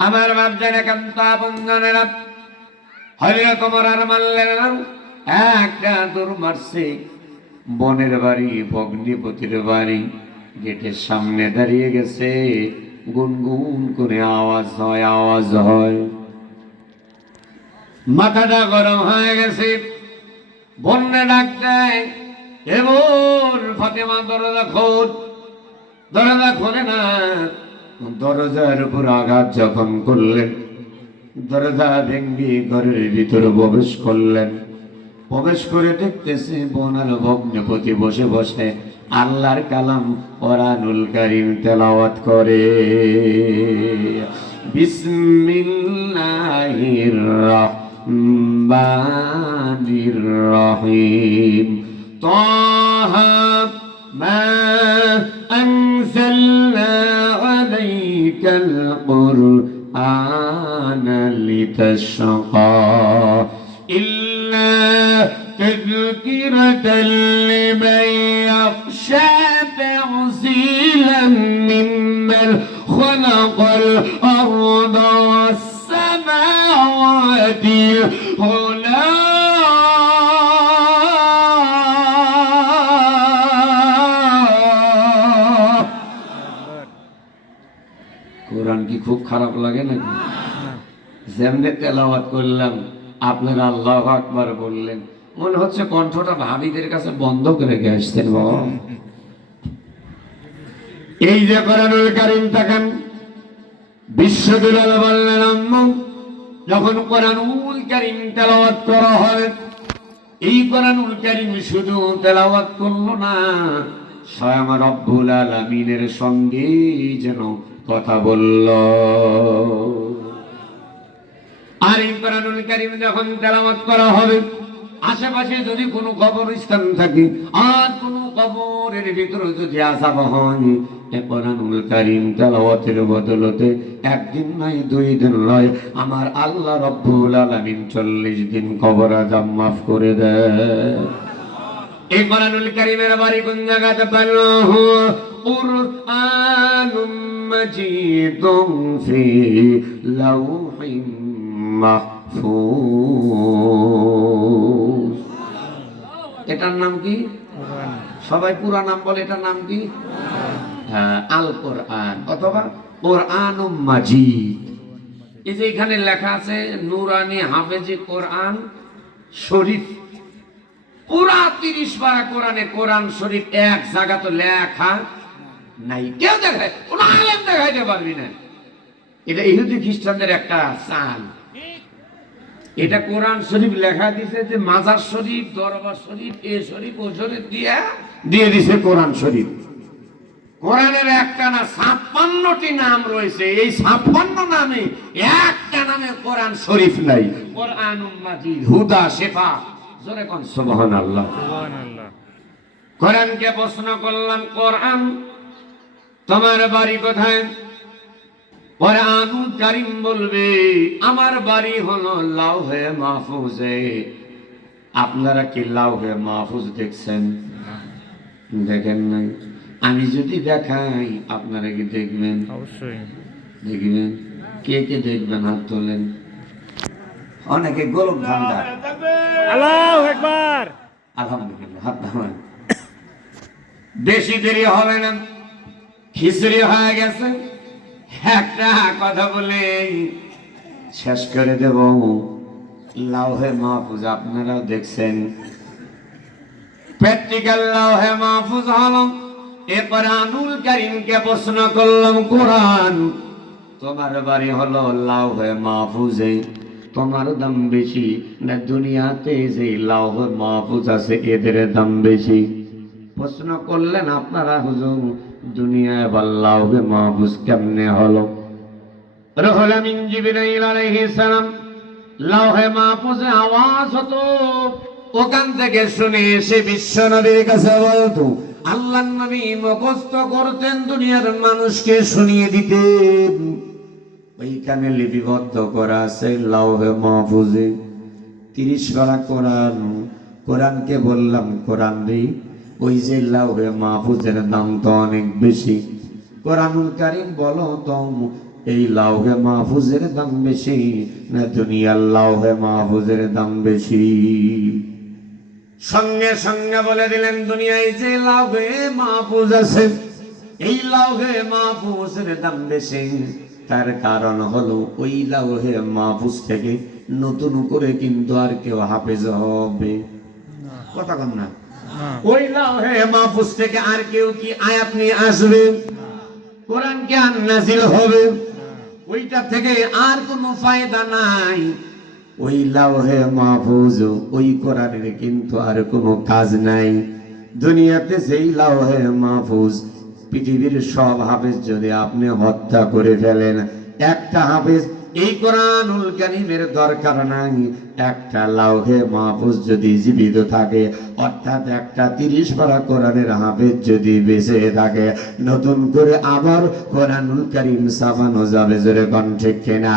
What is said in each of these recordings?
আমার বাপ জানে কান্ত আপন জানেরা হরিয়া তোমার আর মানলেন একটা দূর মারছে বনের বাড়ি ভগ্নিপতির বাড়ি গেটের সামনে দাঁড়িয়ে গেছে গুনগুন করে আওয়াজ হয় আওয়াজ হয় মাথাটা গরম হয়ে গেছে বন্যা ডাক দেয় এবার ফাতেমা দরজা খোল দরজা খোলে না দরজার উপর আঘাত যখন করলেন, দরজা ভেঙ্গি ঘরের ভিতরে প্রবেশ করলেন। প্রবেশ করে দেখতেছে বোনার ভগ্নপতি বসে বসে আল্লাহর কালাম ওরানুল করিম তেলাওয়াত করে। বিসমিল্লাহির রহমানির রহিম। তাহা মা عليك القرآن لتشقى. إلا تذكرة لمن يخشى تعزيلا ممن خلق الأرض কি খুব খারাপ লাগে নাকি? যেমনি তেলাওয়াত করলাম আপনারা আল্লাহ আকবার বললেন। মনে হচ্ছে কণ্ঠটা ভাবিদের কাছে বন্ধ করে আসছেন এই যে কোরআনুল কারিম থাকেন বিশ্বদুলাল বললেন কারিম তেলাওয়াত করা হয়, এই কোরআনুল কারিম শুধু তেলাওয়াত করল না, স্বয়ং রব্বুল আলামিনের সঙ্গে যেন কথা বলল। আর এই কোরআনুল কারিম যখন তেলাওয়াত করা হবে, আশেপাশে যদি কোনো কবরস্থান থাকে, আর কোনো কবরের ভিতরে যদি আসাব হয়, এ কোরআনুল কারিম তেলাওয়াতের বদলতে একদিন নয়, দুই দিন নয়, আমার আল্লাহ রব্বুল আলামিন চল্লিশ দিন কবর আজাম মাফ করে দেয়। এই কোরআনুল কারীমের বাড়ি কোন জায়গাতে পেল কুরআনুম মাজিদুম ফি লাউহিম মাহফুজ। এটার নাম কি? সবাই পুরা নাম বলে, এটার নাম কি? হ্যাঁ আল কোরআন অথবা কোরআনুম মাজিদ। এই যে এখানে লেখা আছে, নুরানি হাফেজি কোরআন শরীফ। পুরা তিরিশ পারা কোরআনে কোরআন শরীফ এক জায়গা তো লেখা নাই। কেউ দেখায় কোন আলেম দেখাইতে পারবি না। এটা ইহুদি খ্রিস্টানদের একটা চাল। এটা কোরআন শরীফ লেখা দিছে যে মাজার শরীফ দরবার শরীফ এ শরীফ ও শরীফ দিয়ে দিয়ে দিছে কোরআন শরীফ। কোরআনের একটা না ছাপ্পান্নটি নাম রয়েছে। এই ছাপ্পান্ন নামে একটা নামে কোরআন শরীফ নাই। কোরআন মাজিদ। হুদা শেফা। জোরে কোন সুবহানাল্লাহ। কোরআনকে প্রশ্ন করলাম কোরআন তোমার বাড়ি কোথায়? কোরআনুল কারিম বলবে আমার বাড়ি হলো লাউহে মাহফুজে। আপনারা কি লাউহে মাহফুজ দেখছেন? দেখেন নাই। আমি যদি দেখাই আপনারা কি দেখবেন? অবশ্যই। দেখবেন? কে কে দেখবেন? হাত তোলেন। অনেকে গোলক ধান্দা। আল্লাহ একবার আলহামদুলিল্লাহ হাত নামান বেশি দেরি হবে না। খিচুড়ি হয়ে গেছে। একটা কথা বলে শেষ করে দেব। লাউহে মাহফুজ আপনারাও দেখছেন। প্র্যাকটিক্যাল লাউহে মাহফুজ হলাম এ কোরআনুল কারিমকে প্রশ্ন করলাম কোরআন। তোমার বাড়ি হলো লাউহে মাহফুজে। তোমার দাম বেশি, না দুনিয়াতে যে লাউহে মাহফুজ আছে এদের দাম বেশি। প্রশ্ন করলেন আপনারা, হুজুর, দুনিয়ায় লাউহে মাহফুজ কেমনে হলো? রহুল আওয়াজ হতো। ওখান থেকে বিশ্ব আল্লাহ নবী মুখস্থ করতেন দুনিয়ার মানুষকে শুনিয়ে দিতেন। ওইখানে লিপিবদ্ধ করা আছে লাউহে মাহফুজে। তিরিশ পারা কোরআন, কোরআনকে বললাম, কোরআন রে ওই যে লাউহে মাহফুজের দাম তো অনেক বেশি। কোরআনুল কারিম বলো তো, এই লাউহে মাহফুজের দাম বেশি না দুনিয়ার লাউহে মাহফুজের দাম বেশি? সঙ্গে সঙ্গে বলে দিলেন, দুনিয়ায় যে লাউহে মাহফুজ আছে, এই লাউহে মাহফুজের দাম বেশি। তার কারণ হলো ওই লাউহে মাহফুজ থেকে নতুন করে কিন্তু আর কেউ হাফেজ হবে। কথা কম না? ওই লাউহে মাহফুজ থেকে আর কেউ কি আয়াত নিয়ে আসবে? কোরআন জ্ঞান নাজিল হবে? ওইটা থেকে আর কোনো ফায়দা নাই। ওই লাউহে মাহফুজ ওই কোরআনের কিন্তু আর কোনো কাজ নাই। দুনিয়াতে সেই লাউহে মাহফুজ পৃথিবীর সব হাফেজ যদি আপনি হত্যা করে ফেলেন, একটা হাফেজ এই কোরআনুল কারিমের দরকার নাই, একটা লাউহে মাহফুজ যদি জীবিত থাকে, অর্থাৎ একটা তিরিশ পারা কোরআনের হাফেজ যদি বেঁচে থাকে, নতুন করে আবার কোরআনুল কারিম সাবানো যাবে জোরে কণ্ঠে কেনা?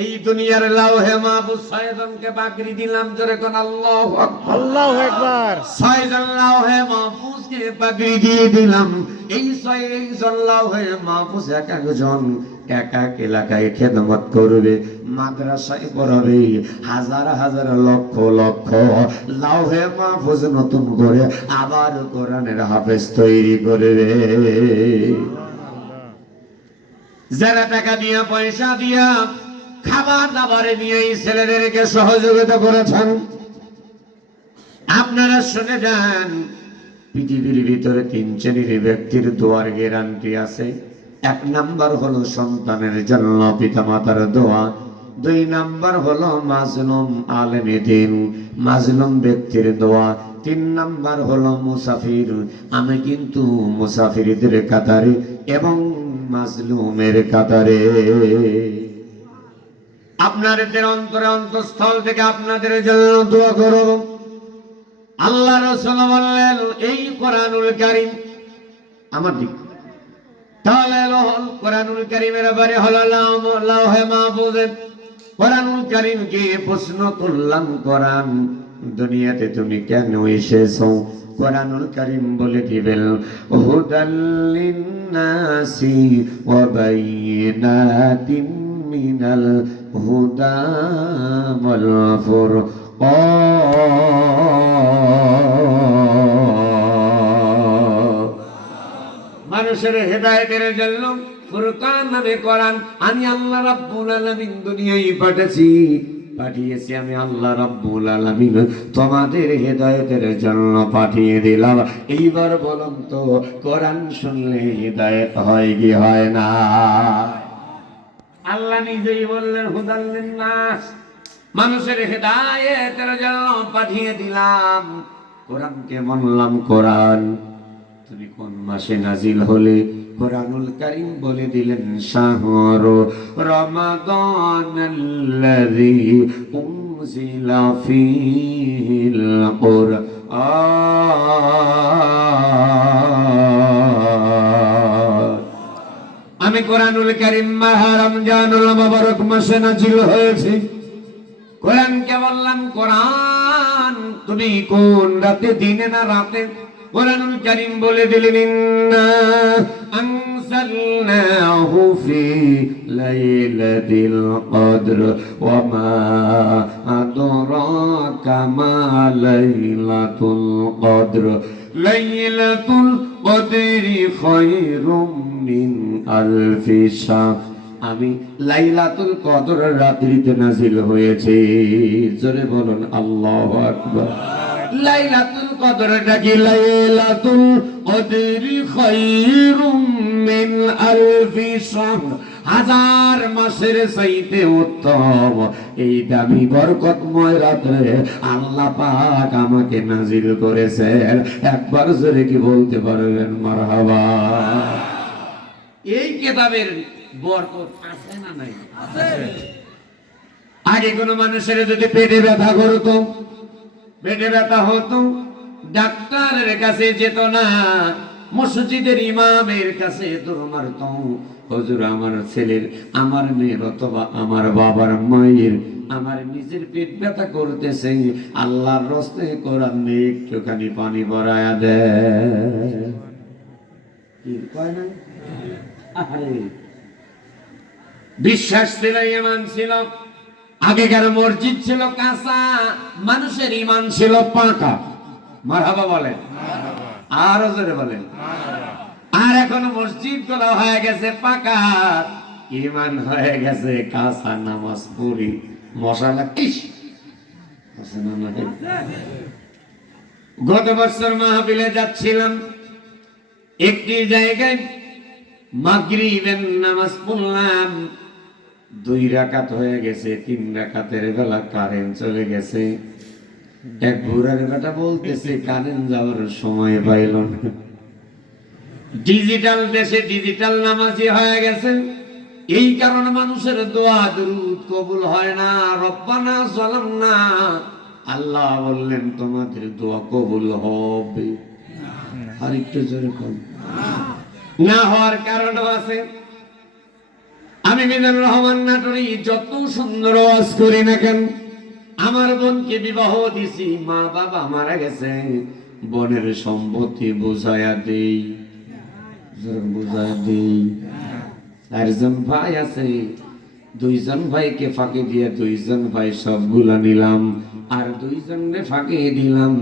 এই দুনিয়ার লাউহে মাহফুজ ছয়জনকে বাকরি দিলাম জোরে কোন আল্লাহ আল্লাহ একবার ছয়জন লাউহে মাহফুজকে বাকরি দিয়ে দিলাম। এই ছয় জন লাউহে মাহফুজ এক একজন এক এক এলাকায় খেদমত করবে মাদ্রাসায় পড়াবে হাজার হাজার লক্ষ লক্ষ লাউহে মাহফুজ নতুন করে আবার কোরআনের হাফেজ তৈরি করবে। যারা টাকা দিয়া পয়সা দিয়া খাবার দাবারে নিয়ে এই ছেলেদেরকে সহযোগিতা করেছেন। আপনারা শুনে যান, পৃথিবীর ভিতরে তিন শ্রেণির ব্যক্তির দোয়ার গ্যারান্টি আছে। এক নাম্বার হলো সন্তানের জন্য পিতা মাতার দোয়া। দুই নাম্বার হলো মাজলুম আলেমে দিন, মাজলুম ব্যক্তির দোয়া। তিন নাম্বার হলো মুসাফির। আমি কিন্তু মুসাফিরদের কাতারে এবং মাজলুমের কাতারে। আপনাদের অন্তরে অন্তঃস্থল থেকে আপনাদের জন্য দোয়া করব আল্লাহ রসুল বললেন, এই কোরআনুল কারিম আমার দিক। তাহলে কোরআনুল কারিমের ব্যাপারে হলো লাউ- লাউহে মাহফুজে কোরআনুল প্রশ্ন করলাম, কোরআন দুনিয়াতে তুমি কেন এসেছ? কোরআনুল বলে দিবেন হুদাল্লিন মিনাল ওয়াল ফুরকান মানুষের হেদায়েতের জন্য ফুরকান নামে কোরআন, আমি আল্লাহ রাব্বুল আলামিন দুনিয়ায় পাঠাইছি পাঠিয়েছি আমি আল্লাহ রাব্বুল আলামিন, তোমাদের হেদায়েতের জন্য পাঠিয়ে দিলাম। এইবার বলুন তো, কোরআন শুনলে হেদায়েত হয় কি হয় না? আল্লাহ নিজেই বললেন হুদাল্লিন নাস মানুষের হেদায়েতের জন্য পাঠিয়ে দিলাম। কোরআনকে মানলাম কোরআন। তুমি কোন মাসে নাজিল হলে কোরআনুল কারীম বলে দিলেন, শাহর রমাদান আল্লাযী উনজিলা ফীহিল কুরআন। কোরআনুল কারীম মাহ রমজানুল মুবারক মাসে নাজিল হয়েছে। কোরআনকে বললাম, কোরআন, তুমি কোন রাতে, দিনে না রাতে কোরআনুল কারীম বলে দিলেন ইন্না আনসালনাহু ফি লাইলাতিল কদর ওয়া মা আদরাকা মা লাইলাতুল কদর। লাইলাতুল কদরি খায়রুম মিন আলফি শাহর আমি লাইলাতুল কদর রাত্রিতে নাজিল হয়েছে। জোরে বলুন, আল্লাহ আকবার। লাইলাতুল কদরটা কি? লাইলাতুল কদরি খায়রুম মিন আলফি শাহর হাজার মাসের চাইতে উত্তম। এই দামি বরকতময় রাত্রে আল্লাহ পাক আমাকে নাজিল করেছেন। একবার জোরে কি বলতে পারবেন? মারহাবা। কেতাবের বরকত আছে না নাই? আগে কোন মানুষের যদি পেটে ব্যথা করতো পেটে ব্যথা হতো ডাক্তারের কাছে যেত না মসজিদের ইমামের কাছে হজুর আমার ছেলের আমার মেয়ের অথবা আমার বাবার মায়ের আমার নিজের পেট ব্যথা করতেছে। আল্লাহর রস্তে কোরআন নিয়ে একটুখানি পানি ভরায়া দেয় কি কয় না বিশ্বাস ছিল ইমান ছিল। আগেকার মসজিদ ছিল কাঁচা, মানুষের ইমান ছিল পাকা। মারহাবা বলেন। আরও জোরে বলেন। আর এখন মসজিদগুলো হয়ে গেছে পাকা। ইমান হয়ে গেছে কাঁচা, নামাজ পড়ি, মশালা ইস আছে না লাগে? গত বছর মাহবিলে যাচ্ছিলাম। একটি জায়গায় মাগরিবের নামাজ পড়লাম। দুই রাকাত হয়ে গেছে, তিন রাকাতের বেলা কারেন্ট চলে গেছে। এক বুড়ার বেটা বলতেছে কারেন্ট যাওয়ার সময় পাইল না। ডিজিটাল দেশে ডিজিটাল নামাজি হয়ে গেছে। এই কারণে মানুষের দোয়া দরুদ কবুল হয় না। রব্বানা চলাম না আল্লাহ বললেন, তোমাদের দোয়া কবুল হবে। আর জোরে কম না হওয়ার কারণও আছে। আমি মিজানুর রহমান নাটরি যত সুন্দর ওয়াজ করি না কেন, আমার বোনকে বিবাহ দিছি, মা বাবা মারা গেছে, বোনের সম্পত্তি বুঝায়া দেই। বুঝায়া দেই। চারজন ভাই আছে, দুইজন ভাইকে ফাঁকি দিয়ে দুইজন ভাই সবগুলা নিলাম, আর দুইজনকে ফাঁকি দিলাম।